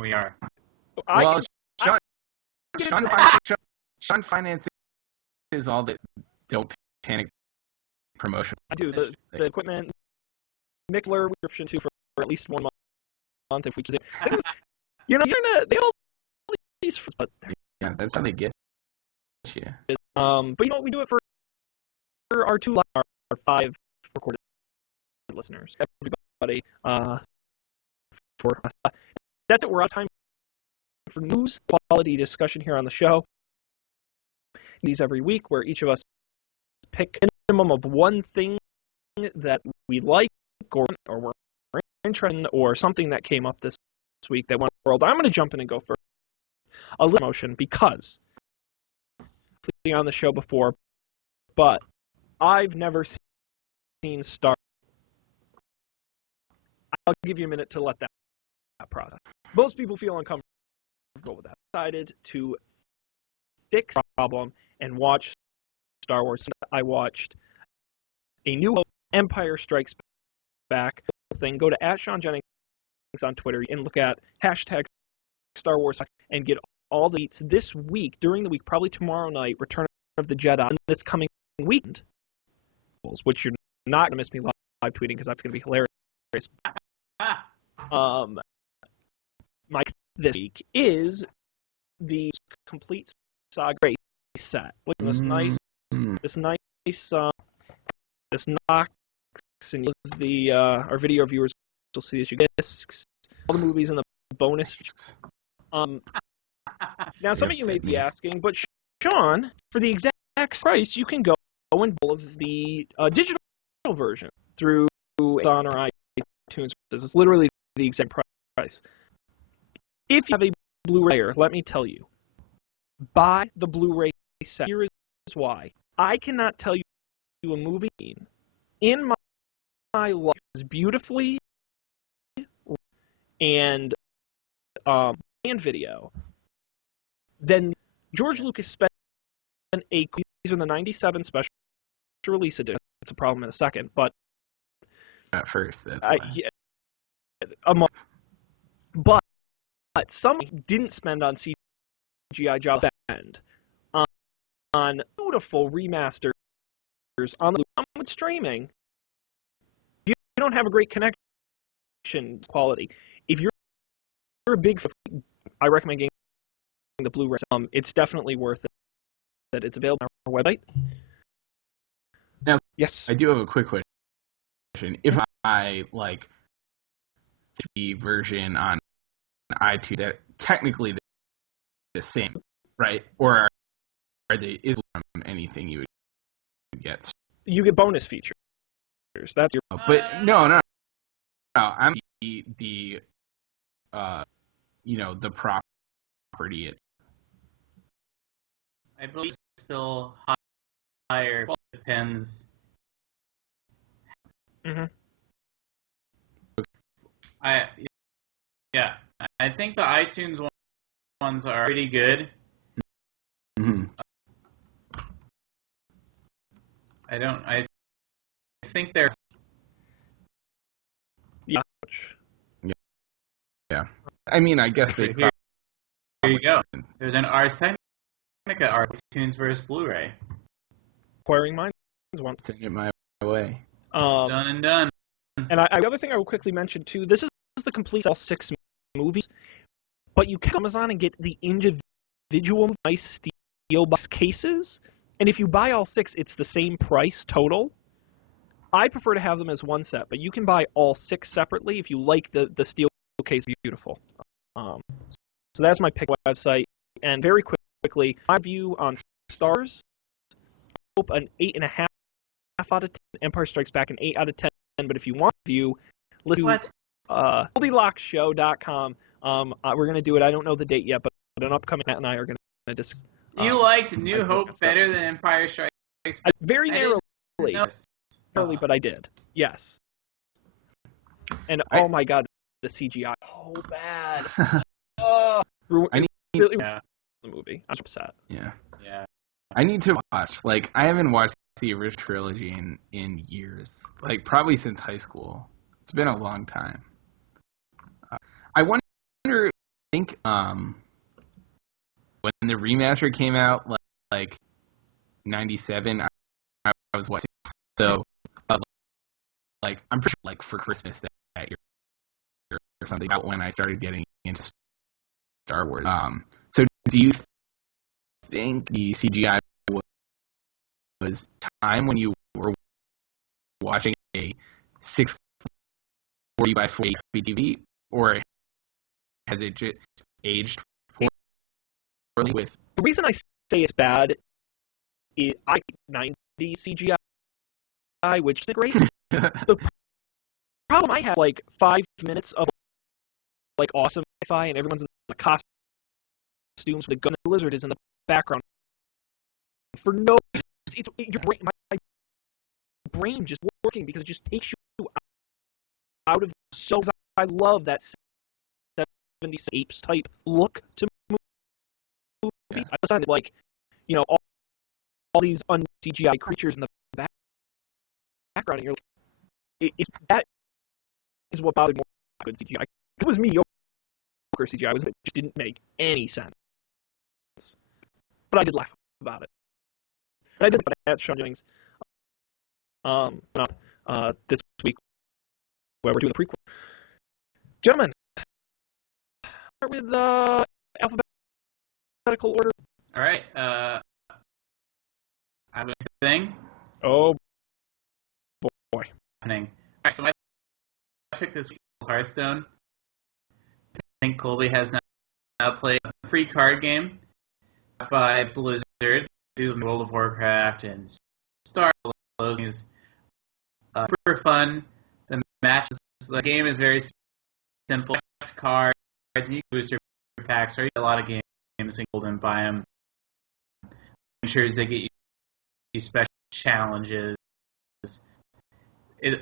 we are. Well, Sean finances is all that don't panic promotion. I do the equipment Mixler subscription too for at least 1 month if we can. They all these, but yeah, that's how they get you. But we do it for our 5 recorded listeners, everybody. That's it. We're out of time for news, quality discussion here on the show. These every week, where each of us pick a minimum of one thing that we like or we're interested in, or something that came up this week that went world. I'm going to jump in and go for a little motion because I've on the show before, but I've never seen Star. I'll give you a minute to let that process. Most people feel uncomfortable with that. I decided to fix the problem and watch Star Wars. I watched A New Hope, Empire Strikes Back thing. Go to @SeanJennings on Twitter and look at #Star Wars and get all the tweets this week, during the week, probably tomorrow night, Return of the Jedi, and this coming weekend, which you're not going to miss me live tweeting because that's going to be hilarious. My this week is the complete saga set. Look at this nice Knox, and the our video viewers will see that you get discs, all the movies and the bonus. Now some of you may be asking, but Sean, for the exact price, you can go and all of the digital version through Amazon or iTunes. It's literally the exact price. If you have a Blu-ray player, let me tell you, buy the Blu-ray set. Here is why. I cannot tell you a movie in my life as beautifully and video than George Lucas spent these are the 97 special release edition. It's a problem in a second, but at first, that's why. But some didn't spend on CGI job spend on beautiful remasters on the with streaming. You don't have a great connection quality. If you're a big fan, I recommend getting the Blu-ray. It's definitely worth it. That it's available on our website. Now, yes, I do have a quick question. If I like the version on iTunes, that technically the same, right? Or are they is from anything you would get? You get bonus features. That's your. But no. I'm the property. It's. I believe it's still higher. Well, it depends. Mm-hmm. I think the iTunes ones are pretty good. Mm-hmm. I think they're. Yeah. I mean, I guess they. Here you go. There's an Ars Technica iTunes versus Blu-ray. Acquiring Minds once. Send it my way. Done and done. And the other thing I will quickly mention too, this is the complete all 6 movies, but you can Amazon and get the individual nice steel box cases, and if you buy all 6, it's the same price total. I prefer to have them as one set, but you can buy all 6 separately if you like the steel case. Beautiful. So that's my pick website. And very quickly, my view on Stars, an 8.5 out of 10. Empire Strikes Back an 8 out of 10. But if you want to view, listen to GoldilocksShow.com. We're going to do it. I don't know the date yet, but an upcoming Matt and I are going to discuss. You liked New Hope better than Empire Strikes Back? Very narrowly. Narrowly, but I did. Yes. And oh my God, the CGI. Oh, bad. I need really the movie. I'm upset. Yeah. I need to watch. Like, I haven't watched the original trilogy in years. Like, probably since high school. It's been a long time. I wonder. I think when the remaster came out, like 97, I was watching. So, like, I'm pretty sure, like, for Christmas that year or something. About when I started getting into Star Wars. So do you think the CGI was time when you were watching a 640 by 40 TV, or has it just aged poorly with? The reason I say it's bad is I 90 CGI, which is great. The problem I have, like 5 minutes of like awesome sci-fi, and everyone's in the costumes with the gun, and the lizard is in the background for no. My brain just working because it just takes you out of so. I love that 70s apes type look to movies. I was like, all these un-CGI creatures in the background, and you're like, that is what bothered me more good CGI. It was mediocre CGI. It just didn't make any sense. But I did laugh about it. And I did that at Sean Jennings this week, where we're doing the prequel. Gentlemen, start with alphabetical order. All right. I have a thing. Oh boy. All right, so I picked this Hearthstone. I think Colby has now played a free card game by Blizzard, do World of Warcraft and Star Wars. Is super fun. The matches. The game is very simple. Cards, and you can boost your packs, or you get a lot of games in gold and buy them. Ensures they get you special challenges. It's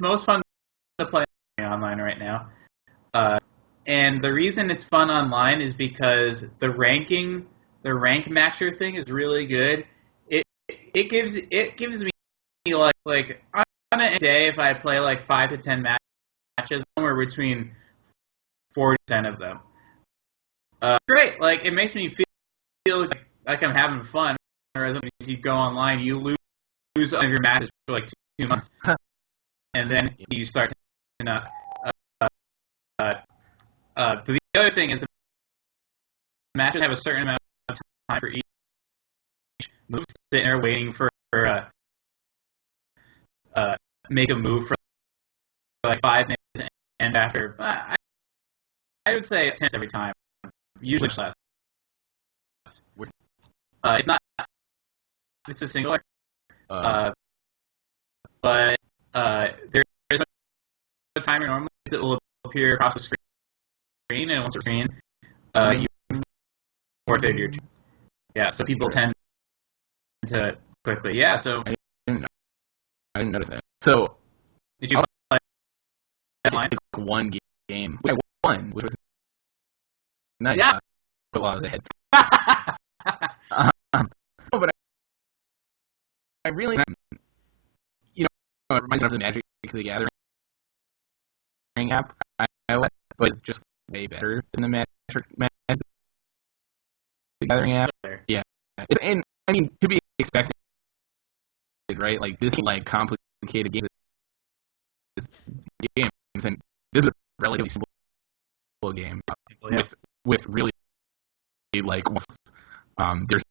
most fun to play online right now. And the reason it's fun online is because the rank matcher thing is really good. It gives me like on a day, if I play like 5 to 10 matches, somewhere between 4 to 10 of them. Great, like it makes me feel like I'm having fun. Whereas if you go online, you lose all of your matches for like 2 months, and then you start to nuts. But the other thing is the matches have a certain amount of time for each move. Sitting there waiting for make a move for like 5 minutes, and after I would say 10 minutes every time, usually less. It's a singular, but there's a timer normally that will appear across the screen, and once the screen, you forfeit your turn. Yeah, so people tend to quickly. Yeah, so I didn't notice that. So did you play that line? One game. I won, which was nice. Yeah. But I was ahead. But I really, it reminds me of the Magic the Gathering app. iOS, but it's just way better than the Magic the Gathering app. Yeah, and I mean, to be expected, right? Like this, like complicated games, and this is a relatively simple game with really like there's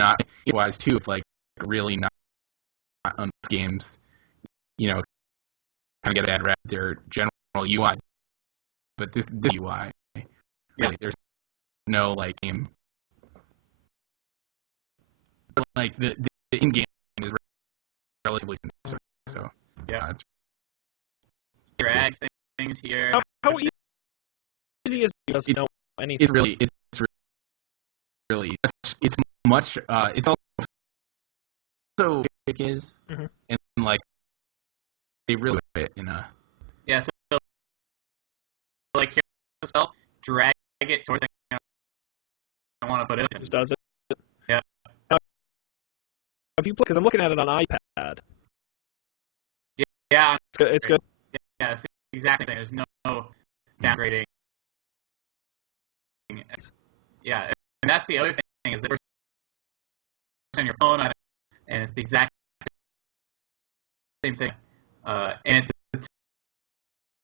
not wise too. It's like really not on games, kind of get a bad rep. Their general UI, but this UI, really, there's no like game. But, like the in-game is relatively simple, so yeah, it's drag things here. How easy is it to know anything? It's much. It's also is, and like they really do it in a. Yeah, so like here the spell, drag it towards the thing I want to put it in. Just does it. Yeah. If you because I'm looking at it on iPad. Yeah, it's good. Yeah, it's the exact same thing. There's no downgrading. Yeah, and that's the other thing is that on your phone, and it's the exact same thing. And the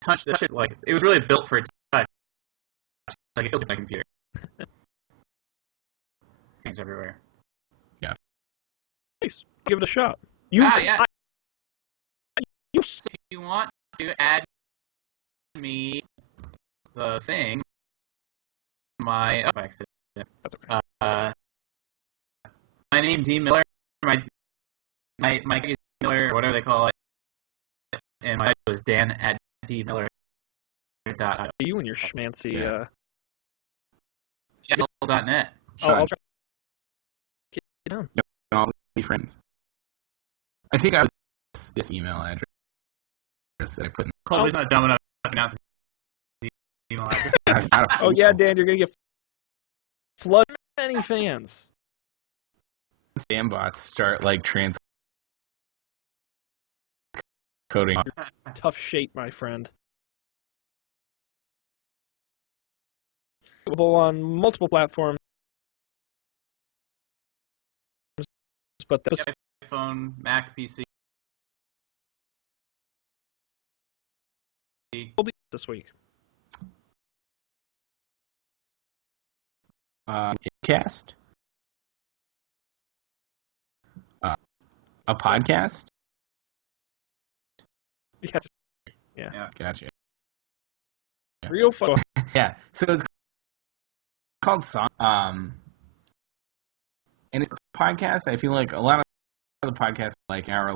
touch is like it was really built for touch. Like it feels like my computer. Things everywhere. Yeah. Nice. Give it a shot. Yeah. So if you want to add me the thing, my accident. That's okay. My name D Miller. My D Miller or whatever they call it, and my was Dan at dmiller.io. You and your schmancy. .net. I'll try to get it down. I'll be friends. I think I was this email address that I put in. Chloe's not dumb enough to announce the email address. Oh yeah, Dan, you're gonna get flood many fans. Spam bots start like transcoding. Tough shape, my friend. Available on multiple platforms, but this iPhone, Mac, PC. will be this week. Cast. A podcast. Yeah. Gotcha. Real fun. Yeah. So it's called Song. And it's a podcast. I feel like a lot of the podcasts like an hour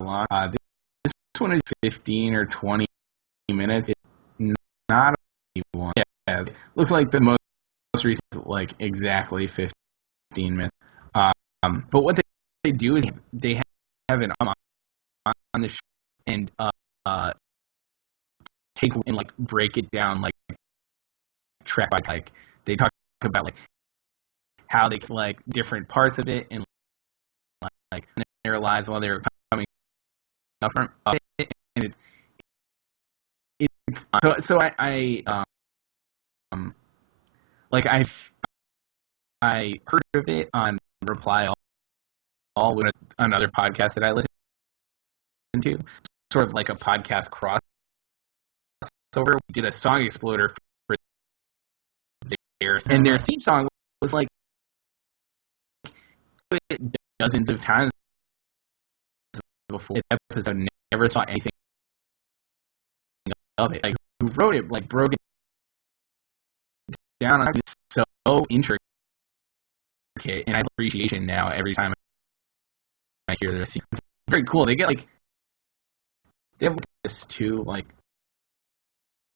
long. This one is 15 or 20 minutes. It's not a one. Yeah, it looks like the most recent is like exactly 15 minutes. But what they do is they have an on the show and take and like break it down like track by like they talk about like how they like different parts of it and like their lives while they're coming up from it, and it's so I like I heard of it on Reply All with another podcast that I listen to, sort of like a podcast crossover. We did a song exploder for theirs, and their theme song was like dozens of times before the episode. Never thought anything of it. Like who wrote it? Like broke it down. It's so intricate, and I have appreciation now every time I hear their theme. It's very cool. They have this too, like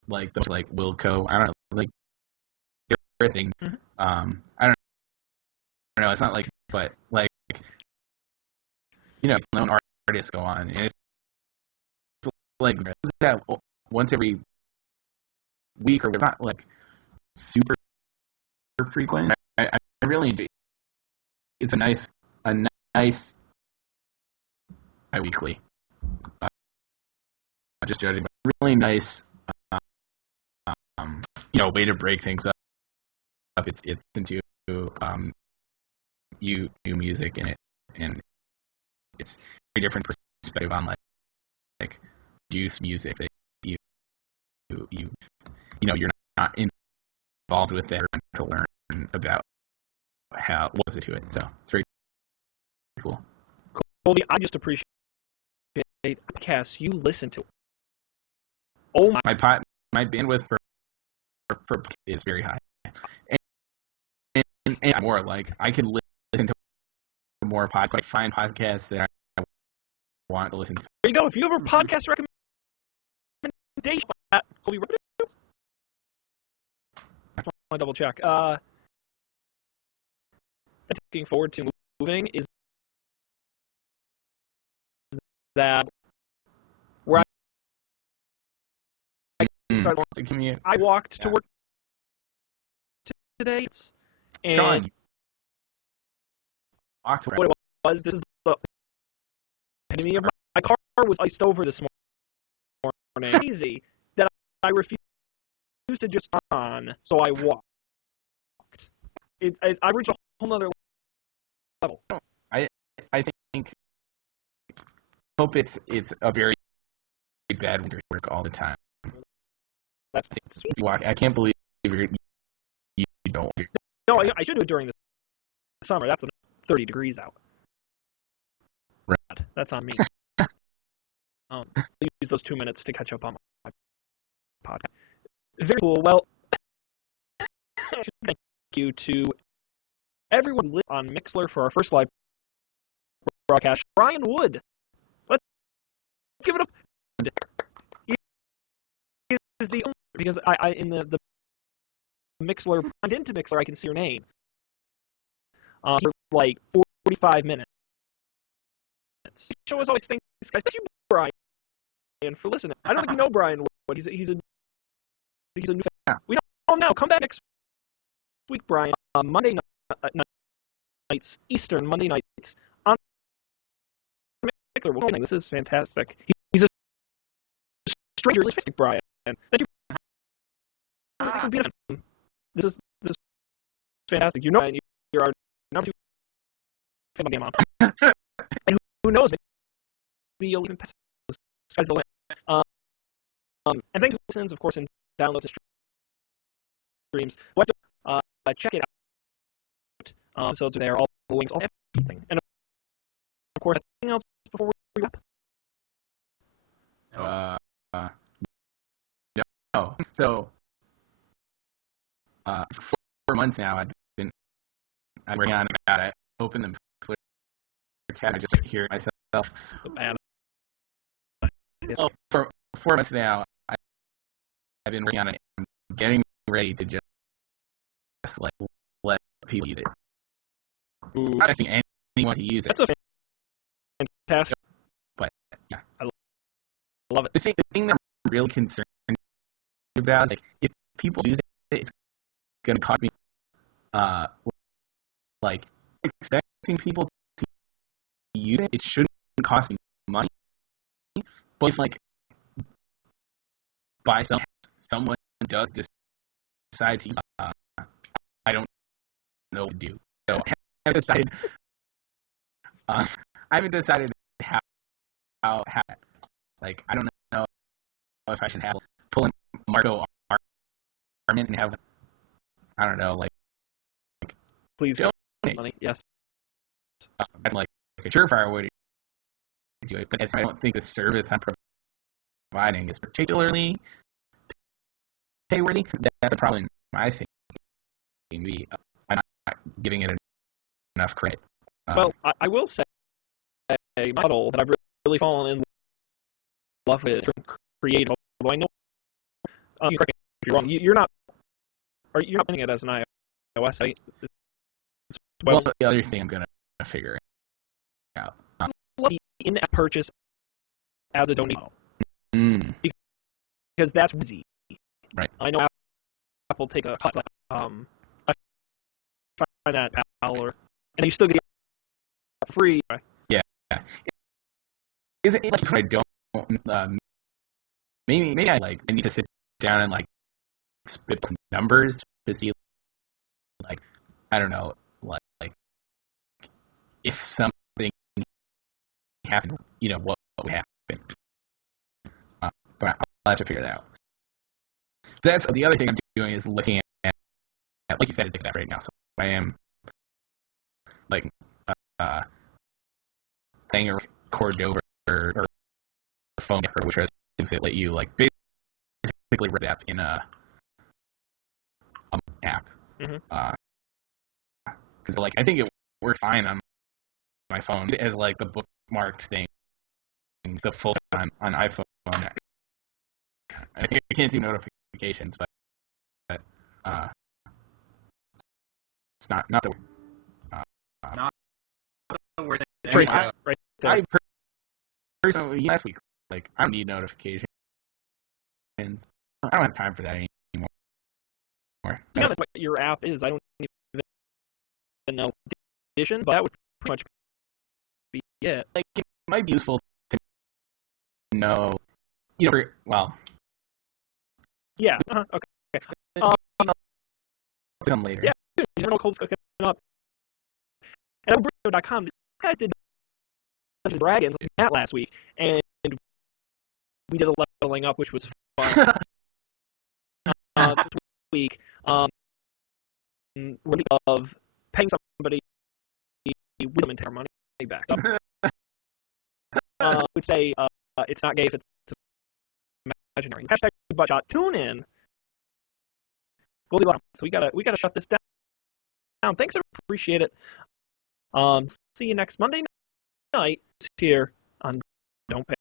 those like Wilco. I don't know, like everything. Mm-hmm. I don't know. It's not like, but like known artists go on, and it's like that once every week or not like super frequent. I really enjoy. It's a nice bi-weekly. Just judging, but really nice. Way to break things up. It's into you new music in it, and it's a very different perspective on like produce music that you're not involved with there to learn about what was it to it. So it's very cool. Colby, I just appreciate podcasts you listen to. Oh my bandwidth for is very high, and more like I could listen to more podcasts, like find podcasts that I want to listen to. There you go. If you have a podcast recommendation, Colby, I want to double check. Looking forward to moving is that where I walked to work today, and Sean, walked to work. what it was, this is the epitome of my car was iced over this morning. Crazy that I refused to just on, so I walked. I reached a whole nother level. I think hope it's a very bad winter work all the time. That's walk. I can't believe you don't. No, I should do it during the summer. That's 30 degrees out. Right. That's on me. I'll use those 2 minutes to catch up on my podcast. Very cool. Well, thank you to everyone who lived on Mixlr for our first live broadcast. Brian Wood. Let's give it up. He is the only, because I in the Mixlr, into Mixlr, I can see your name. For like 45 minutes. Show us always thanks, guys. Thank you, Brian, for listening. I don't think you know Brian Wood. He's a new fan. We don't know. Come back next week, Brian. Monday nights, Eastern Monday nights on Mixlr. This is fantastic. He's a stranger, Brian. Thank you. This is fantastic. You're our number 2 fan of the amount. And who knows, maybe you'll even pass the sky's the limit. And thank you for listening, of course, and download the streams. Check it out. Episodes are there, all the links, all everything. And of course, anything else before we wrap? No. So, 4 months now, I'm working on about it. Open the Mixlr tab, I just hear myself The bad. So for 4 months now, I've been working on it. I'm getting ready to just like let people use it. Ooh, Not asking anyone to use it. that's a fantastic. But yeah, I love it. the thing that I'm really concerned about is like if people use it, it's gonna cost me like expecting people to use it. It shouldn't cost me money. But if like by someone does decide to use it, I don't know what to do. So I haven't decided. I haven't decided how like I don't know if I should have pull in Marco Arment and have I don't know like Please don't money. Yes. I'm like a surefire way to do it, but I don't think the service I'm providing is particularly payworthy. That's a problem. I think maybe I'm not giving it enough credit. Well, I will say a model that I've really fallen in love with creative. Although I know you correct me if you're wrong. You're not running it as an iOS site. Well, the other thing I'm gonna figure out. The in-app purchase as a donation model. Mm. Because that's easy. Right. I know Apple take a cut. I find that $1, and you still get it free. Yeah. Is it like what I don't? Maybe I need to sit down and like spit some numbers to see like I don't know like if something happened, what would happen. But I'll have to figure that out. That's the other thing I'm doing is looking at like you said, it's like that right now. So I am like playing a Cordova or phone which are things that let you like basically read app in a app. Mm-hmm. Because like I think it works fine on my phone as like the bookmarked thing, the full time on iPhone. I think I can't do notifications, but it's not the Not the worst thing. Right there. I personally last week like I don't need notifications. I don't have time for that anymore. To be honest, what your app is, I don't even know the edition, but that would pretty much be it. Like it might be useful to know, well. Yeah. Okay. Come later. Yeah. You never know cold's cooking up. And on Breakup.com, these guys did Dungeons & Dragons like that last week, and we did a leveling up, which was fun. This week, of paying somebody with them and take our money back. Would say it's not gay if it's imaginary. Hashtag buttshot. Tune in. Goldilocks. So we gotta shut this down. Thanks, I appreciate it. See you next Monday night here on Don't Pay.